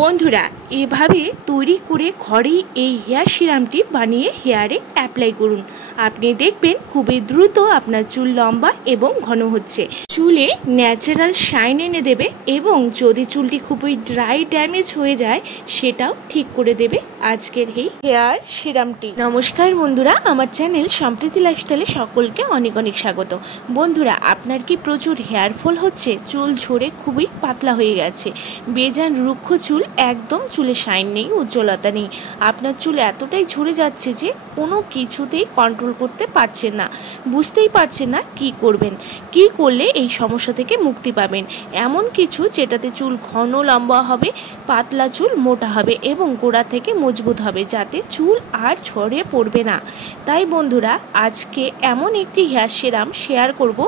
বন্ধুরা, এভাবে তৈরি করে ঘরেই এই হেয়ার সিরামটি বানিয়ে হেয়ারে অ্যাপ্লাই করুন। আপনি দেখবেন খুবই দ্রুত আপনার চুল লম্বা এবং ঘন হচ্ছে, চুলে ন্যাচারাল শাইন এনে দেবে এবং যদি চুলটি খুবই ড্রাই ড্যামেজ হয়ে যায় সেটাও ঠিক করে দেবে আজকের এই হেয়ার সিরামটি। নমস্কার বন্ধুরা, আমার চ্যানেল সম্প্রীতি লাইফস্টাইলে সকলকে অনেক অনেক স্বাগত। বন্ধুরা, আপনার কি প্রচুর হেয়ার ফল হচ্ছে? চুল ঝরে খুবই পাতলা হয়ে গেছে, বেজান রুক্ষ চুল, একদম চুলে শাইন নেই, উজ্জ্বলতা নেই, আপনার চুল এতটাই ঝরে যাচ্ছে যে কোনো কিছুতেই কন্ট্রোল করতে পারছেন না, বুঝতেই পারছেন না কি করবেন, কি করলে এই সমস্যা থেকে মুক্তি পাবেন। এমন কিছু যেটাতে চুল ঘন লম্বা হবে, পাতলা চুল মোটা হবে এবং গোড়া থেকে মজবুত হবে, যাতে চুল আর ঝরে পড়বে না। তাই বন্ধুরা, আজকে এমন একটি হেয়ার সিরাম শেয়ার করব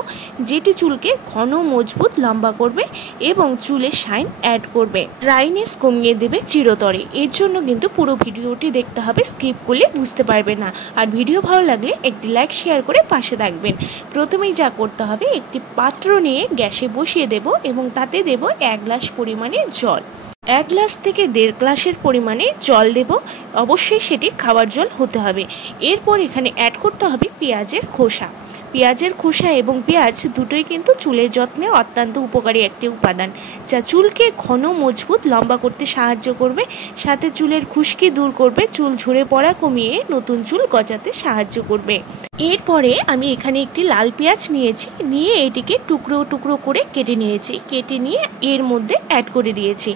যেটি চুলকে ঘন, মজবুত, লম্বা করবে এবং চুলে শাইন অ্যাড করবে, ড্রাইনেস কমিয়ে দেবে চিরতরে। এর জন্য কিন্তু পুরো ভিডিওটি দেখতে হবে, স্কিপ করলে বুঝতে পারবে না। আর ভিডিও ভালো লাগলে একটি লাইক শেয়ার করে পাশে থাকবেন। প্রথমেই যা করতে হবে, একটি পাত্র নিয়ে গ্যাসে বসিয়ে দেব এবং তাতে দেব 1 গ্লাস পরিমাণে জল। 1 গ্লাস থেকে 1.5 গ্লাসের পরিমাণে জল দেব, অবশ্যই সেটি খাওয়ার জল হতে হবে। এরপর এখানে অ্যাড করতে হবে পেঁয়াজের খোসা। পেঁয়াজের খোসা এবং পেঁয়াজ দুটোই কিন্তু চুলের যত্নে অত্যন্ত উপকারী একটি উপাদান, যা চুলকে ঘন, মজবুত, লম্বা করতে সাহায্য করবে, সাথে চুলের খুশকি দূর করবে, চুল ঝরে পড়া কমিয়ে নতুন চুল গজাতে সাহায্য করবে। এরপরে আমি এখানে একটি লাল পেঁয়াজ নিয়ে এটিকে টুকরো টুকরো করে কেটে নিয়ে এর মধ্যে অ্যাড করে দিয়েছি।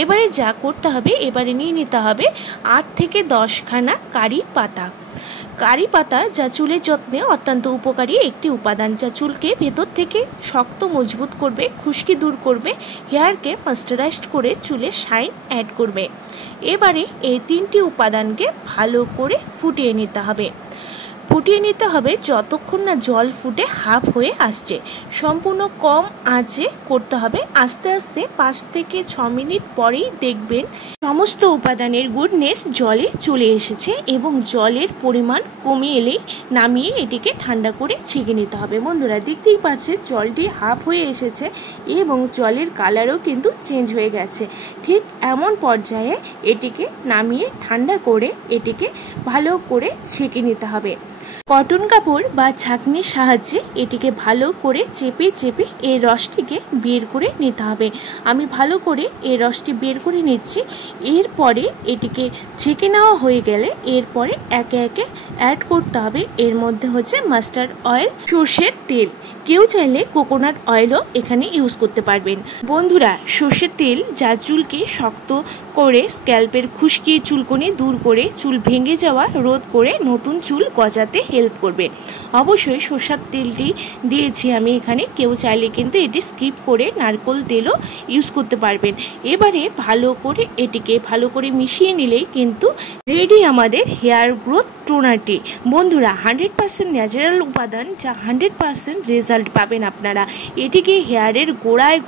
এবারে যা করতে হবে, এবারে নিয়ে নিতে হবে 8 থেকে 10 খানা কারি পাতা। কারি পাতা যা চুলের যত্নে অত্যন্ত উপকারী একটি উপাদান, যা চুলকে ভেতর থেকে শক্ত, মজবুত করবে, খুশকি দূর করবে, হেয়ারকে ময়েশ্চারাইজড করে চুলে শাইন অ্যাড করবে। এবারে এই 3টি উপাদানকে ভালো করে ফুটিয়ে নিতে হবে যতক্ষণ না জল ফুটে হাফ হয়ে আসছে। সম্পূর্ণ কম আঁচে করতে হবে। আস্তে আস্তে 5 থেকে 6 মিনিট পরেই দেখবেন সমস্ত উপাদানের গুডনেস জলে চলে এসেছে এবং জলের পরিমাণ কমে এলেই নামিয়ে এটিকে ঠান্ডা করে ছেঁকে নিতে হবে। বন্ধুরা, দেখতেই পাচ্ছেন জলটি হাফ হয়ে এসেছে এবং জলের কালারও কিন্তু চেঞ্জ হয়ে গেছে। ঠিক এমন পর্যায়ে এটিকে নামিয়ে ঠান্ডা করে এটিকে ভালো করে ছেঁকে নিতে হবে। কটন কাপড় বা ছাঁকনির সাহায্যে এটিকে ভালো করে চেপে এই রসটিকে বের করে নিতে হবে। আমি ভালো করে এই রসটি বের করে নিচ্ছি। এরপরে এটিকে ছেঁকে নেওয়া হয়ে গেলে এরপরে একে একে অ্যাড করতে হবে। এর মধ্যে হচ্ছে মাস্টার্ড অয়েল, সর্ষের তেল, কেউ চাইলে কোকোনাট অয়েলও এখানে ইউজ করতে পারবেন। বন্ধুরা, সর্ষের তেল যা চুলকে শক্ত করে, স্ক্যাল্পের খুশকি, চুলকনি দূর করে, চুল ভেঙে যাওয়া রোধ করে নতুন চুল গজাতে হেল্প করবে। অবশ্যই সরষের তেলটি দিয়েছি আমি এখানে, কেউ চাইলে কিন্তু এটি স্কিপ করে নারকেল তেলও ইউজ করতে পারবেন। এবারে এটিকে ভালো করে মিশিয়ে নিলেই কিন্তু রেডি আমাদের হেয়ার গ্রোথ টোনারটি। বন্ধুরা, 100% ন্যাচারাল উপাদান, যা 100% রেজাল্ট পাবেন আপনারা। এটিকে হেয়ারের গোড়ায়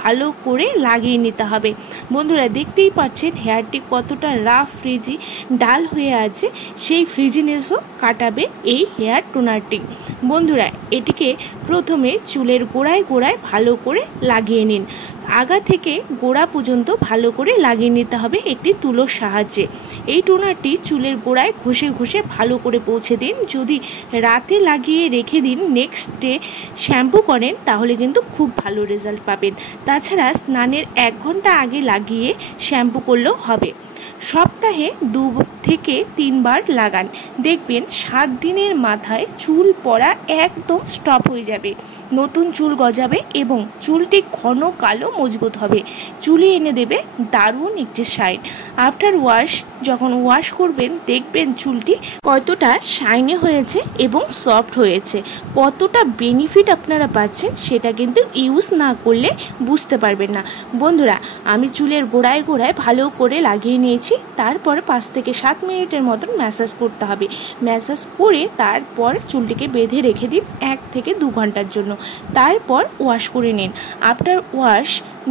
ভালো করে লাগিয়ে নিতে হবে। বন্ধুরা, দেখতেই পাচ্ছেন হেয়ারটি কতটা রাফ, ফ্রিজি, ডাল হয়ে আছে, সেই ফ্রিজিনেসও কাটাবে এই হেয়ার টোনারটি। বন্ধুরা, এটিকে প্রথমে চুলের গোড়ায় ভালো করে লাগিয়ে নিন। আগা থেকে গোড়া পর্যন্ত ভালো করে লাগিয়ে নিতে হবে একটি তুলোর সাহায্যে। এই টোনারটি চুলের গোড়ায় ঘষে ভালো করে পৌঁছে দিন। যদি রাতে লাগিয়ে রেখে দিন, নেক্সট ডে শ্যাম্পু করেন, তাহলে কিন্তু খুব ভালো রেজাল্ট পাবেন। তাছাড়া স্নানের 1 ঘন্টা আগে লাগিয়ে শ্যাম্পু করলেও হবে। সপ্তাহে 2 থেকে 3 বার লাগান, দেখবেন 7 দিনের মাথায় চুল পড়া একদম স্টপ হয়ে যাবে, নতুন চুল গজাবে এবং চুলটি ঘন, কালো, মজবুত হবে, চুলে এনে দেবে দারুণ একটি শাইন। আফটার যখন ওয়াশ করবেন, দেখবেন চুলটি কতটা শাইনি হয়েছে এবং সফট হয়েছে। কতটা বেনিফিট আপনারা পাচ্ছেন সেটা কিন্তু ইউজ না করলে বুঝতে পারবেন না। বন্ধুরা, আমি চুলের গোড়ায় ভালো করে লাগিয়ে নিয়েছি। তারপর 5 থেকে 7 মিনিটের মতন ম্যাসাজ করতে হবে। ম্যাসাজ করে তারপর চুলটিকে বেঁধে রেখে দিন 1 থেকে 2 ঘন্টার জন্য। তারপর ওয়াশ করে নিন। আফটার ওয়াশ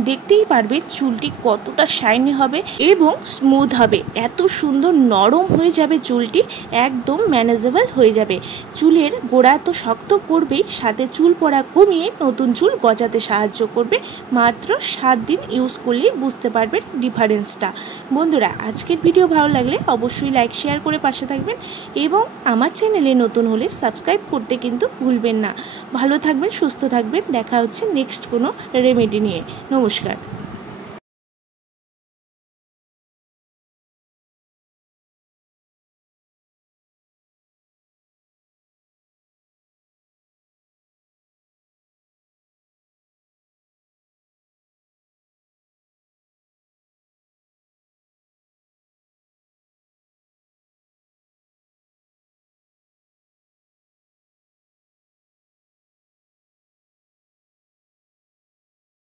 দেখতেই পারবেন চুলটি কতটা শাইনি হবে এবং স্মুথ হবে। এত সুন্দর নরম হয়ে যাবে চুলটি, একদম ম্যানেজেবল হয়ে যাবে। চুলের গোড়া তো শক্ত করবেই, সাথে চুল পড়া কমিয়ে নতুন চুল গজাতে সাহায্য করবে। মাত্র 7 দিন ইউজ করলেই বুঝতে পারবেন ডিফারেন্সটা। বন্ধুরা, আজকের ভিডিও ভালো লাগলে অবশ্যই লাইক শেয়ার করে পাশে থাকবেন এবং আমার চ্যানেলে নতুন হলে সাবস্ক্রাইব করতে কিন্তু ভুলবেন না। ভালো থাকবেন, সুস্থ থাকবেন। দেখা হচ্ছে নেক্সট কোনো রেমেডি নিয়ে। নমস্কার।